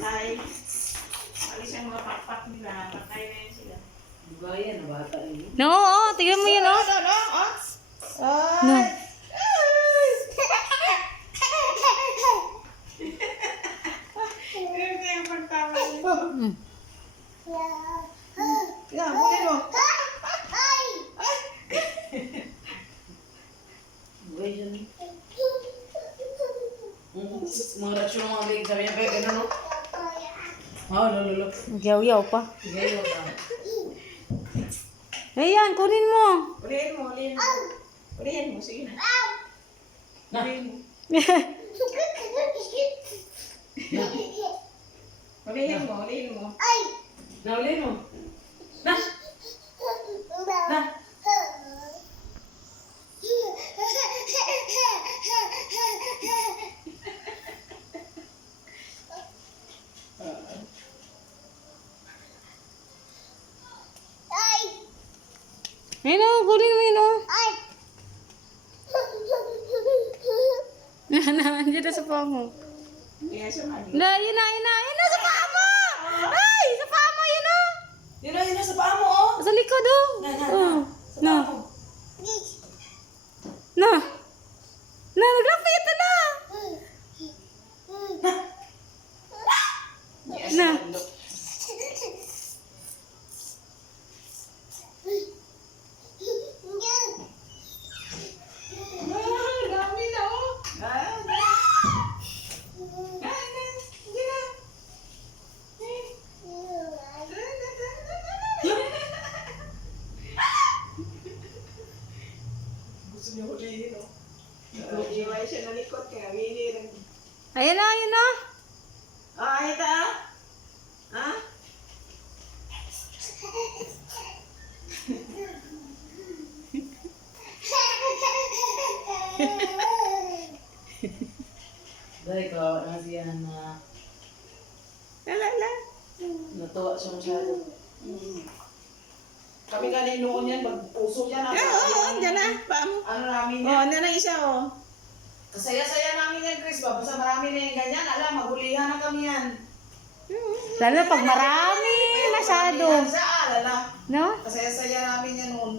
patay. Alis ang mga pakpak nila. Patay na yun sila. Diba yan, bata yun. No, oh, tingnan mo yun, oh. No. Mm. Yan, bunin mo. Diba yan? Mga reaksyon ng mga big, sabi niya, kaya gano'n, no? Oo, lolo. Yaw-yaw pa. Gayo ka. Ayan, kunin mo. Ulihin mo, ulihin mo. Ulihin mo, sige na. Na. Ulihin mo. Ulihin mo, ulihin mo. Nauli mo. Na. Na. Ayun, oh, kunin mo yun, oh. Nandiyan na sa paa mo. Kaya sa mali. Na, yun na, sa paa mo! Ay, sa paa mo, yun, oh. Yun na sa paa mo, oh. Sa likod, oh. Oh. Sa Na. paa mo. Na. Na, naglapit na. Yes, Na. look. Dami na, oh. Gusto niyo hulihin, oh. Iway siya na likod, kaya wili rin. Ayun na, ayun na. Ah, ito ah. Ha? Dahil ka, nasiyahan na Lala. natuwa siya masyado. Kami galing noon yan, magpuso yan. Oo, dyan na. Ano namin Oh, yan? ano na isa, oh. Kasaya-saya namin yan, Chris. Basta marami na yung ganyan. Alam, magulihan na kami yan. Lalo pag marami, masyado. Sa alala. No? Kasaya-saya namin yan noon.